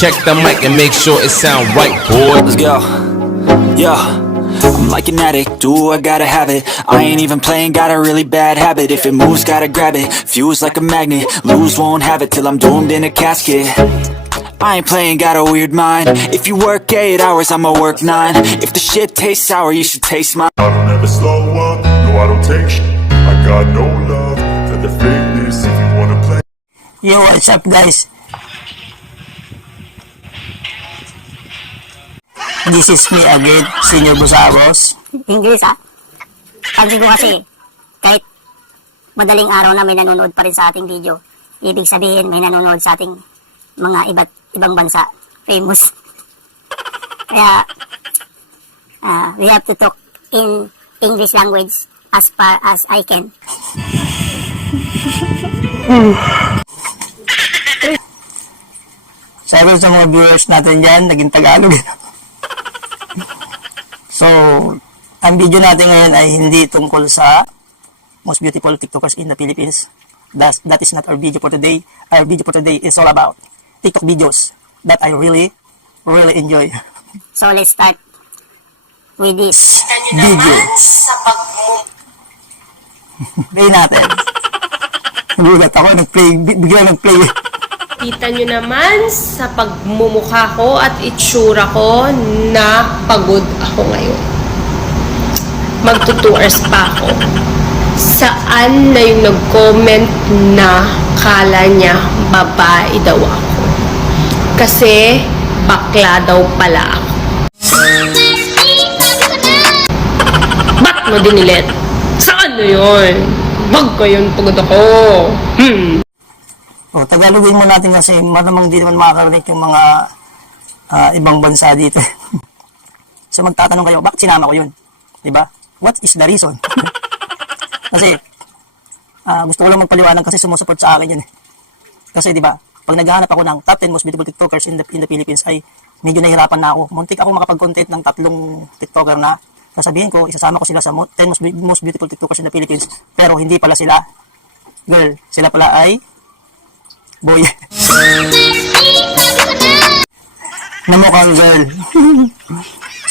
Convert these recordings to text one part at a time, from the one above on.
Check the mic and make sure it sound right, boy. Let's go. Yo, I'm like an addict, do I gotta have it. I ain't even playing, got a really bad habit. If it moves, gotta grab it, fuse like a magnet. Lose, won't have it till I'm doomed in a casket. I ain't playing, got a weird mind. If you work 8 hours, I'ma work 9. If the shit tastes sour, you should taste mine. I don't ever slow up, no I don't take shit. I got no love for the fakeness. If you wanna play. Yo, what's up guys? This is me again, Senior Busabos. English ha? Pagin ko kasi, kahit madaling araw na may nanonood pa rin sa ating video, ibig sabihin may nanonood sa ating mga ibang bansa, famous. Kaya, we have to talk in English language as far as I can. Sabi sa mga viewers natin dyan, naging Tagalog. So, ang video natin ngayon ay hindi tungkol sa most beautiful TikTokers in the Philippines. That is not our video for today. Our video for today is all about TikTok videos that I really enjoy. So, let's start with this Video. Play natin. Nagulat ako, bigla nag-play. Kita nyo naman sa pagmumukha ko at itsura ko na pagod ako ngayon. Magto 2 hours pa ako. Saan na yung nag-comment na kala niya babae daw ako? Kasi bakla daw pala ako. Ba't mo dinilit? Saan na yun? Wag ko yun, pagod ako. O, Tagalogin mo natin kasi malamang di naman makakarinig yung mga ibang bansa dito. So magtatanong kayo, bakit sinama ko yun? Diba? What is the reason? Kasi gusto ko lang magpaliwanag kasi sumusuport sa akin yun. Kasi diba, pag naghahanap ako ng top 10 most beautiful TikTokers in the Philippines ay medyo nahihirapan na ako. Muntik ako makapag-content ng 3 TikToker na sasabihin ko, isasama ko sila sa 10 most beautiful TikTokers in the Philippines, pero hindi pala sila girl, sila pala ay boy. Na mukhang girl.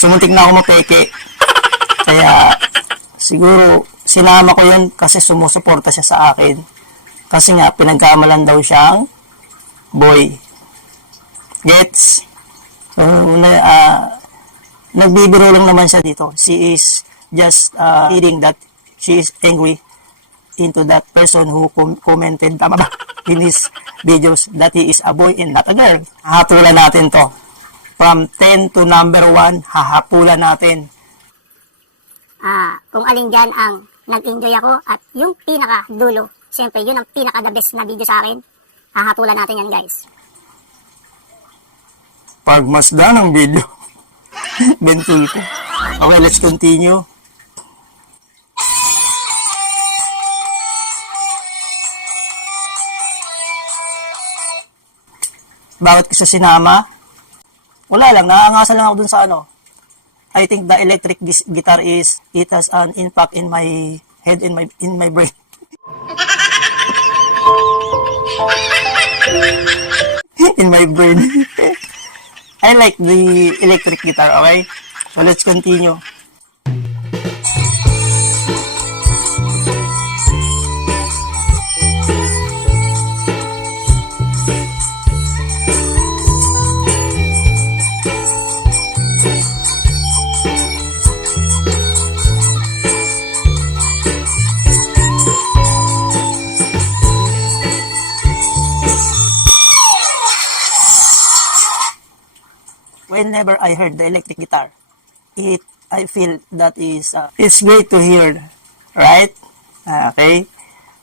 Sumuntik na ako mapeke. Kaya siguro sinama ko yun kasi sumusuporta siya sa akin. Kasi nga pinagkamalan daw siyang boy. Gets? So nagbibiro lang naman siya dito. She is just feeling that she is angry into that person who commented, tama ba, in his videos that he is a boy and not a girl. Hahapulan natin to. From 10 to number 1, hahapulan natin. Kung alin dyan ang nag-enjoy ako at yung pinaka-dulo, siyempre yun ang pinaka-the best na video sa akin, hahapulan natin yan guys. Pagmasdan ng video. Bentul ko. Okay, let's continue. Bakit ko siya sinama? Wala lang, nakaangasan lang ako dun sa ano. I think the electric guitar is, it has an impact in my head, in my brain. In my brain. I like the electric guitar, okay? So let's continue. Whenever I heard the electric guitar, I feel that it's great to hear, right? Okay,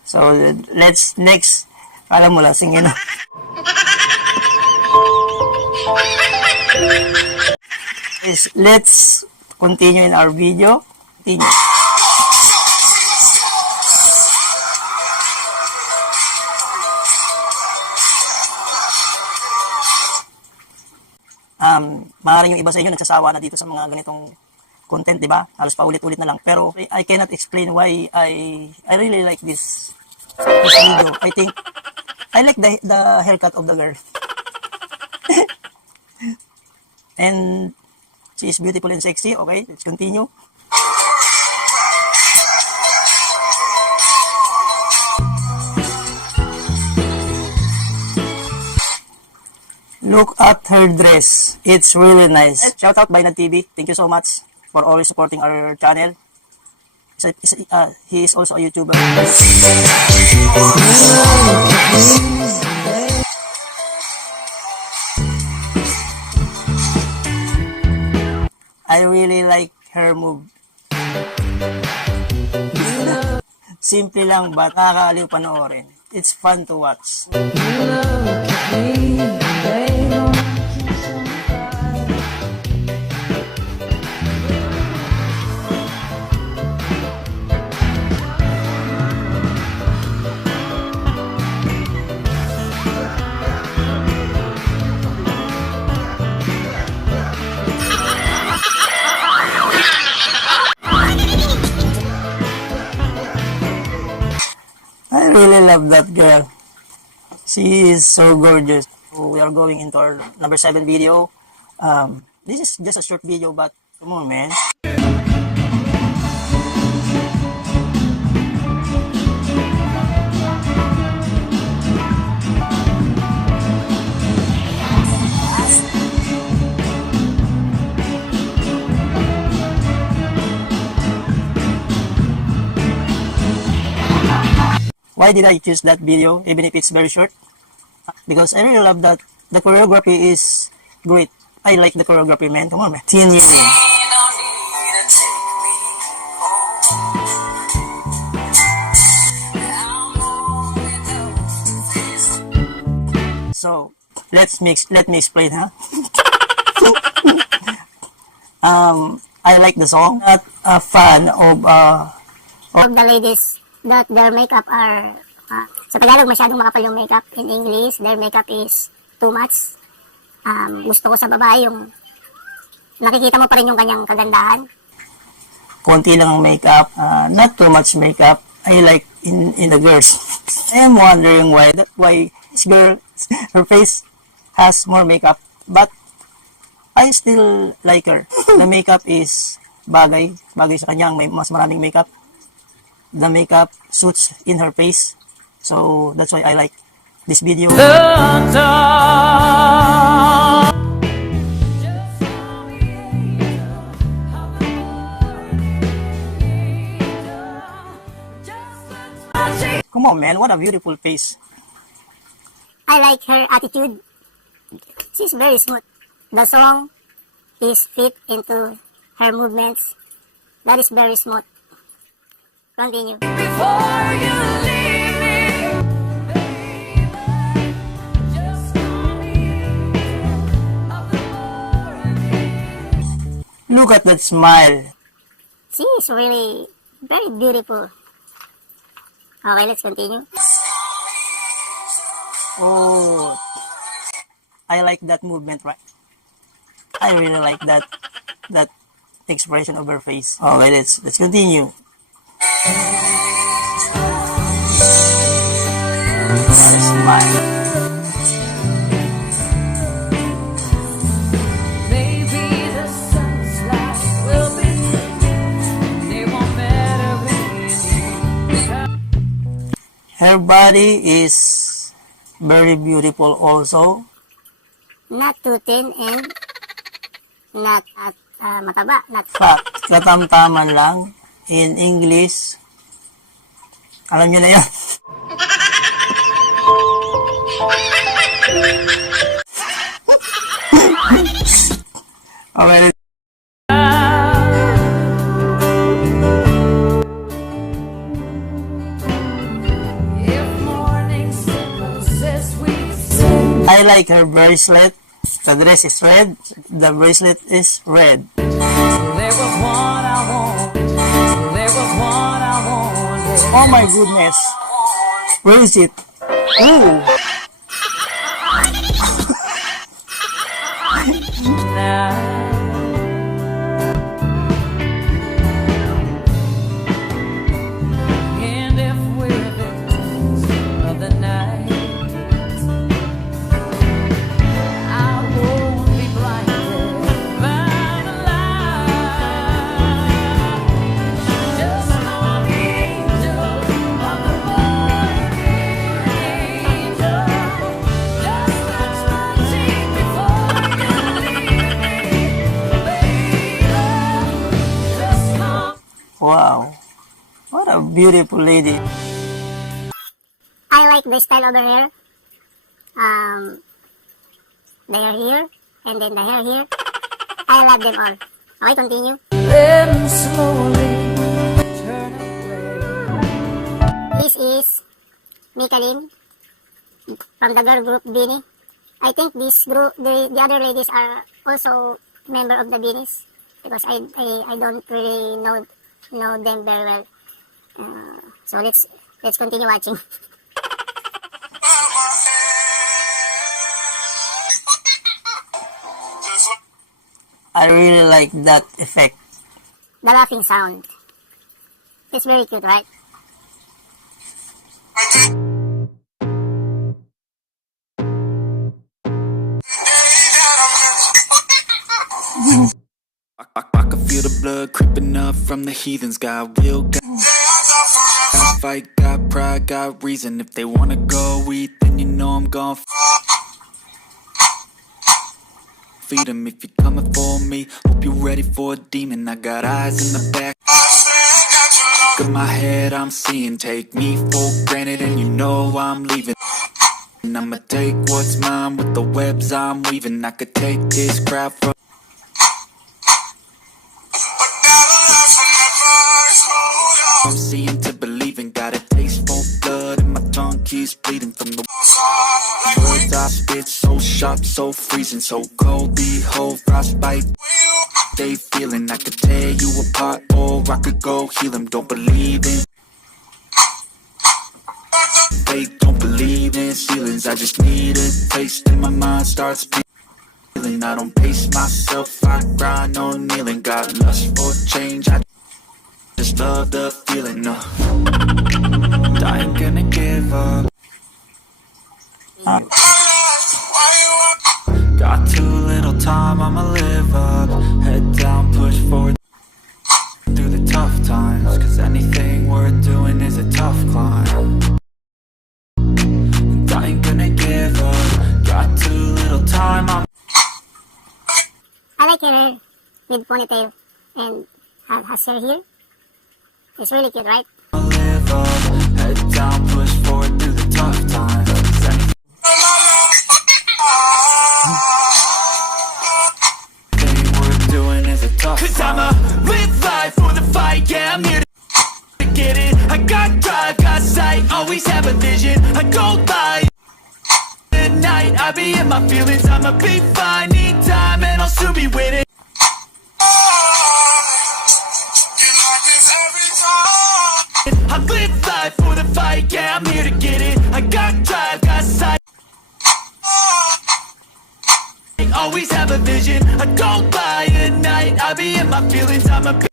so let's next. Alam mo lang, singin. Let's continue in our video. Continue. Maaaring yung iba sa inyo nagsasawa na dito sa mga ganitong content, di ba? Halos paulit-ulit na lang. Pero I cannot explain why I really like this video. I think I like the haircut of the girl. And she is beautiful and sexy. Okay, let's continue. Look at her dress. It's really nice. Shout out by TV. Thank you so much for always supporting our channel. He is also a YouTuber. I really like her move. Simple lang but nakakaaliw panoorin. It's fun to watch. I really love that girl. She is so gorgeous. So we are going into our number 7 video. This is just a short video, but come on, man. Why did I choose that video, even if it's very short? Because I really love that. The choreography is great. I like the choreography, man. Come on, man. Continue. So, let me explain, huh? I like the song. Not a fan of The ladies that their makeup are sa Tagalog masyadong makapal yung makeup. In English, their makeup is too much. Gusto ko sa babae yung nakikita mo pa rin yung kanyang kagandahan. konti lang ang makeup, not too much makeup. I like in the girls. I am wondering why this girl, her face has more makeup, but I still like her. The makeup is bagay sa kanya, may mas maraming makeup. The makeup suits in her face, so that's why I like this video. Come on, man, what a beautiful face. I like her attitude. She's very smooth. The song is fit into her movements. That is very smooth. Continue. Look at that smile. She is really very beautiful. Okay, let's continue. Oh, I like that movement, right? I really like that expression of her face. Okay, let's continue. Smile. Her body is very beautiful also. Not too thin and not mataba. Not Fat, katamtaman lang. In English, alam nyo na yan. Okay. I like her bracelet. The dress is red. The bracelet is red. Oh my goodness. Where is it? Oh. beautiful lady. I like the style over here. The hair here, and then the hair here. I love them all. Okay, continue. This is Mikaelin from the girl group Beanie. I think this group, the other ladies are also member of the Beanies because I don't really know them very well. So let's continue watching. I really like that effect. The laughing sound. It's very cute, right? I can feel the blood creeping up from the heathens. Got will, got fight, got pride, got reason. If they wanna go eat, then you know I'm gon' feed them. If you're coming for me, hope you're ready for a demon. I got eyes in the back of my head, I'm seeing. Take me for granted and you know I'm leaving. And I'ma take what's mine with the webs I'm weaving. I could take this crowd from seeing to believing. Got a taste for blood and my tongue keeps bleeding from the words I spit. So sharp, so freezing, so cold. Behold, frostbite. They feeling I could tear you apart, or I could go heal them. Don't believe in fake, don't believe in ceilings. I just need a taste and my mind starts feeling. I don't pace myself, I grind on kneeling. Got lust for change, I just love the feeling. No, I ain't gonna give up. Got too little time, I'ma live up. Head down, push forward through the tough times. Cause anything worth doing is a tough climb. And I ain't gonna give up. Got too little time, I like her hair with ponytail and has hair here. It's really cute, right? I'ma live up. Head down, push forward through the tough times. Anything worth doing is a tough climb. Cause I'ma live life for the fight. Yeah, I'm here to get it. I got drive, got sight, always have a vision. I go by at night, I be in my feelings. I'ma be fine, need time, and I'll soon be winning. I live life for the fight, yeah, I'm here to get it. I got drive, got sight, always have a vision. I go by at night, I be in my feelings. I'ma be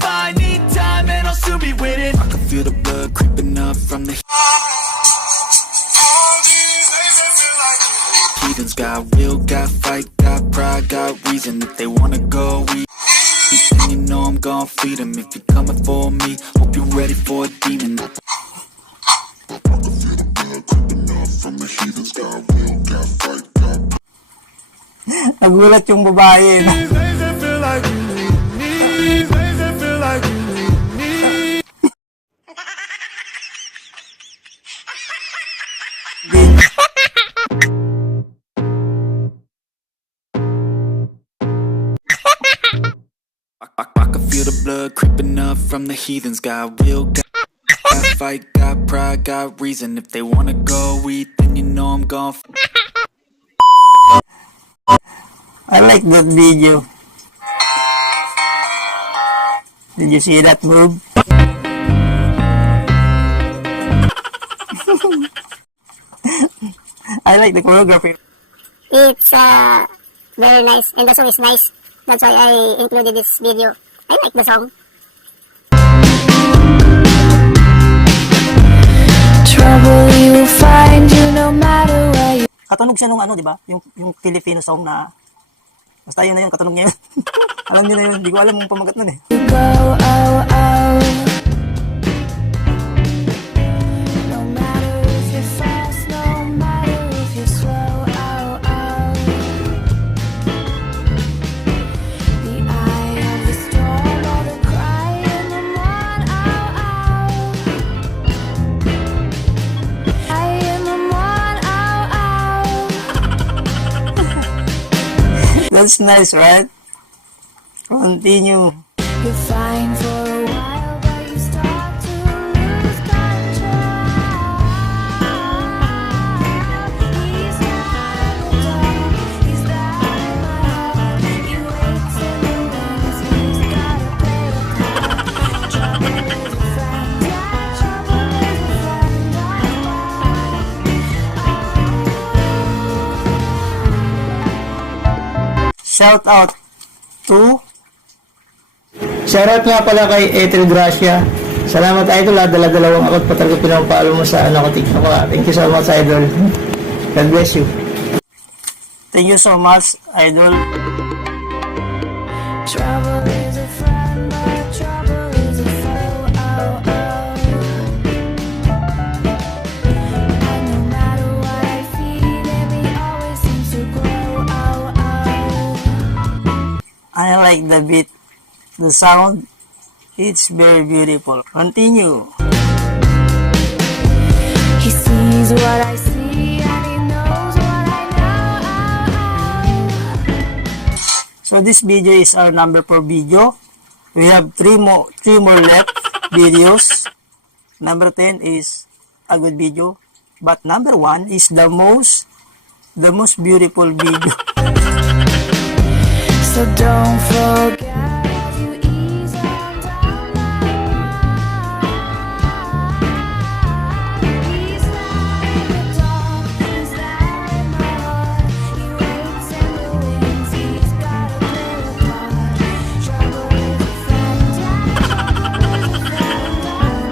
fine, need time, and I'll soon be winning. I can feel the blood creeping up from the heathens. Got will, got fight, got pride, got reason. If they wanna go eat, then you know I'm gon' feed them. If you're coming for me, hope you're ready for a demon. Nagulat yung babae. I can feel the blood creeping up from the heathens. Got will, got fight, got pride, got reason. If they wanna go eat, then you know I'm gon' I like that video. Did you see that move? I like the choreography. It's very nice, and the song is nice. That's why I included this video. I like the song. Trouble you find you no matter where you Katunog siya nung ano, di ba? Yung Filipino song na basta yun na yun, katunog niya yun. Alam niyo na yun, hindi ko alam yung pamagat nun eh. go, oh, oh. No matter if you're fast, no matter if you're slow, oh, oh. The eye of the storm or the cry in the morning, oh, That's nice, right? Continue. You're fine for a while, but you start to lose control. He's not in the dark, he's not in my heart. He waits in the wings, he's gotta play the part. Trouble is a friend, yeah, trouble is a friend of mine. Shout out to Shoutout nga pala kay Ethel Gracia. Salamat idol, dala-dalawang akot pa talaga pinapalo mo sa ano ko TikTok ko. Thank you so much idol. God bless you. Thank you so much idol. Trouble is a friend, but trouble is a foe. Oh, oh. And no matter what I feed him, he always seems to grow. Oh, oh. I like the beat, the sound. It's very beautiful. Continue. He sees what I see, and he knows what I know. So this video is our number 4 video. We have three more left videos. Number 10 is a good video, but number 1 is the most beautiful video. So don't forget as you ease on down the line. He's not in the dark, he's there in my heart. He waits in the wings, he's gotta play the part. Trouble is a friend, yeah, trouble is a friend of mine.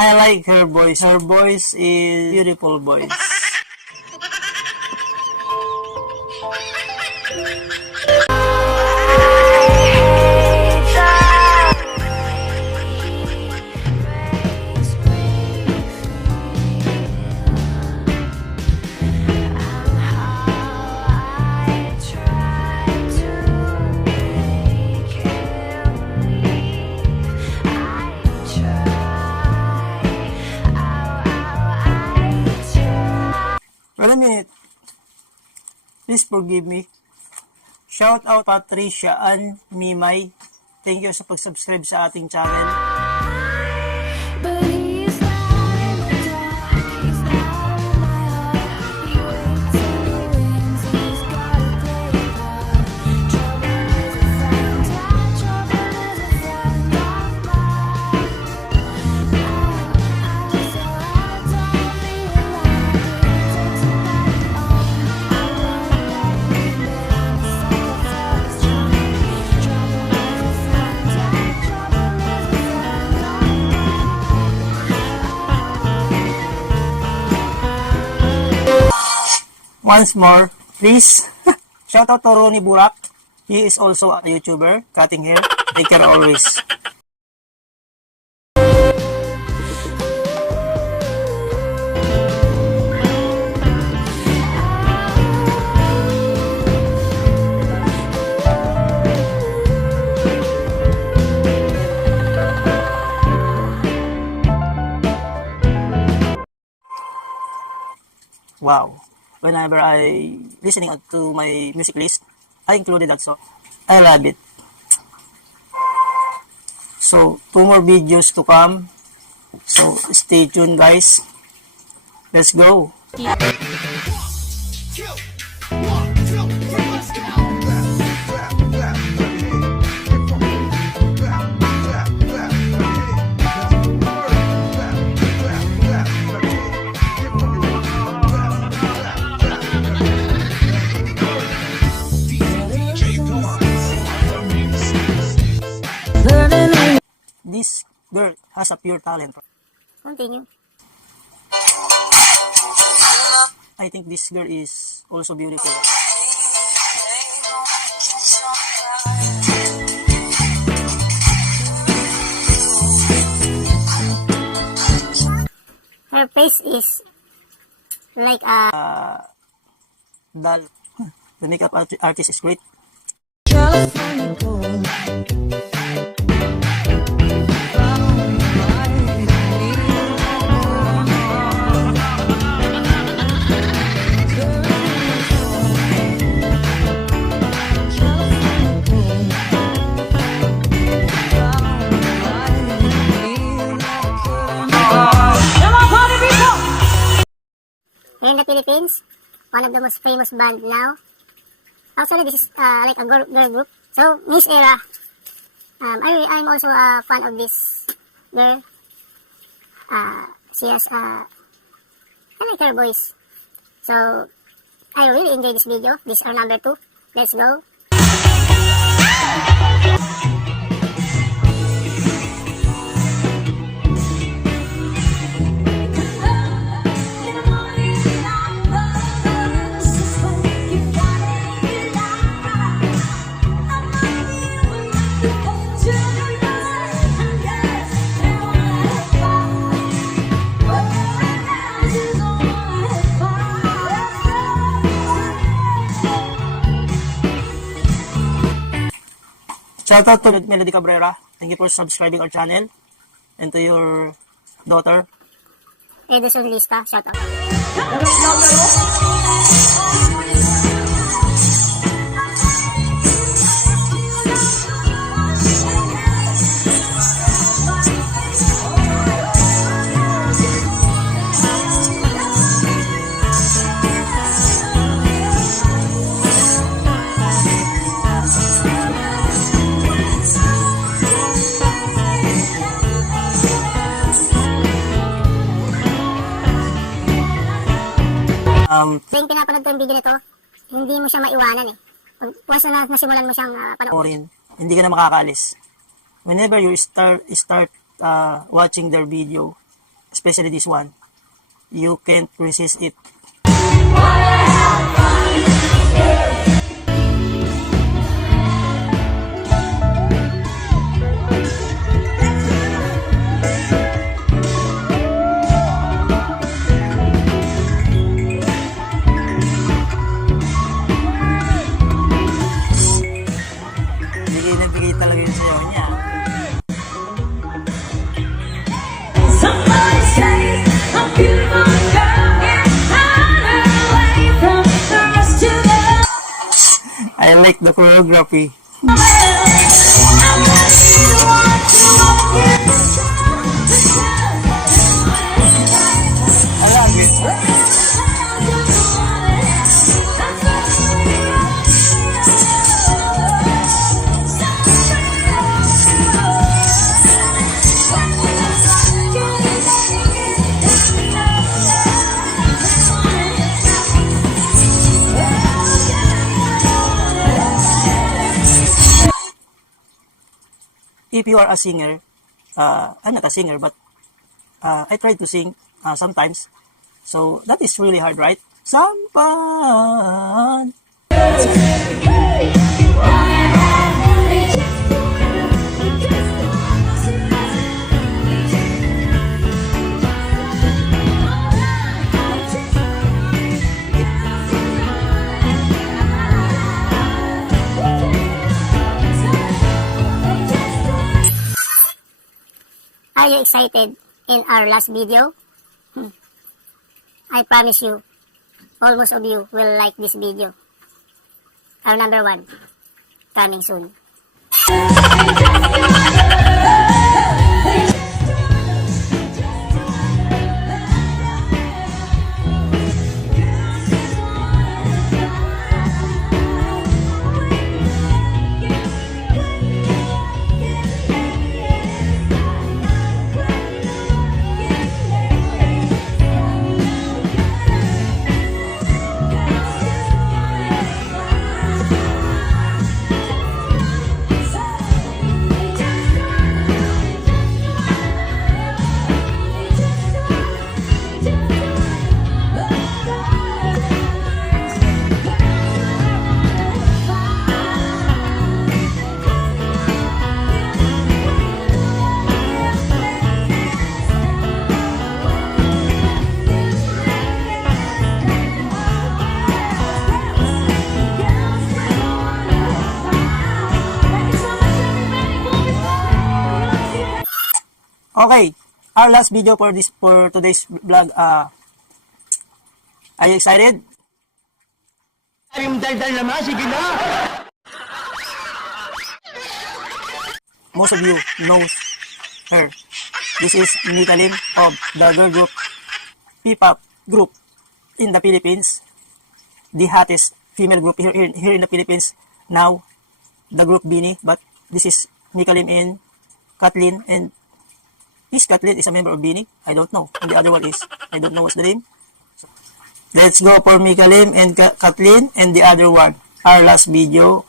I like her voice. Her voice is beautiful voice. Wait a minute. Please forgive me. Shout out Patricia Ann Mimay. Thank you sa pag-subscribe sa ating channel. But he's not in the dark, he's not in my heart. He waits in the wings, he's gotta play the part. Trouble is a friend, yeah, trouble is a friend of mine. So I don't feel like it takes me back home. I want that thing, but I'm a sucker for his charm. Trouble is a friend, yeah, trouble is a friend of mine. Once more, please. Shout out to Ronnie Burak. He is also a YouTuber, cutting hair. Take care always. Wow. Whenever I listening to my music list, I included that song. I love it. So, 2 more videos to come. So, stay tuned guys. Let's go. This girl has a pure talent. Continue. I think this girl is also beautiful. her face is like Dull. The makeup artist is great. Here in the Philippines, one of the most famous band now. Actually, this is like a girl group. So, Miss Era, I'm also a fan of this girl. She has, I like her voice. So, I really enjoy this video. This is our number 2. Let's go. Shout out to Melody Cabrera. Thank you for subscribing our channel. And to your daughter. Edison Lista, shout out. Yung pinapanood ko yung video nito, hindi mo siya maiwanan eh. Once na nasimulan mo siyang panoorin. Hindi ka na makakalis. Whenever you start watching their video, especially this one, you can't resist it. Bigay talaga yung sayaw niya. Somebody say I'm beautiful girl, get away from the rest of the I like the choreography. I love it. If you are a singer, I'm not a singer, but I try to sing sometimes. So that is really hard, right? Sampan. Are you excited in our last video? I promise you, almost of you will like this video. Our number 1, coming soon. Okay, our last video for today's vlog. Are you excited? Most of you knows her. This is Mika Lim of the girl group P-pop group in the Philippines, the hottest female group here in the Philippines now, the group Bini. But this is Mika Lim and Kathleen, and is Kathleen is a member of Bini? I don't know. And the other one is, I don't know what's the name. Let's go for Mika Lim and Kathleen and the other one. Our last video.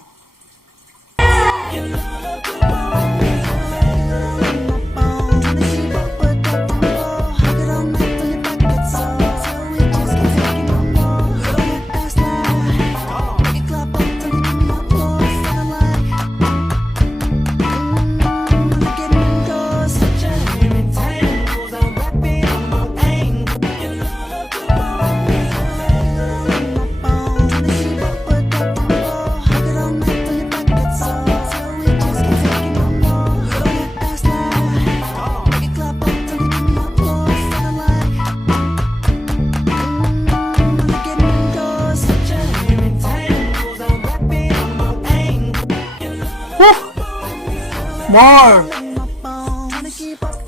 More!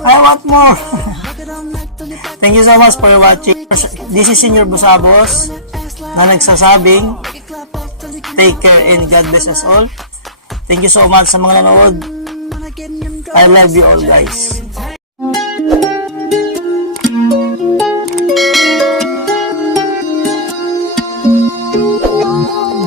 I want more! Thank you so much for watching. This is Senior Busabos na nagsasabing take care and God bless us all. Thank you so much sa mga nanood. I love you all, guys.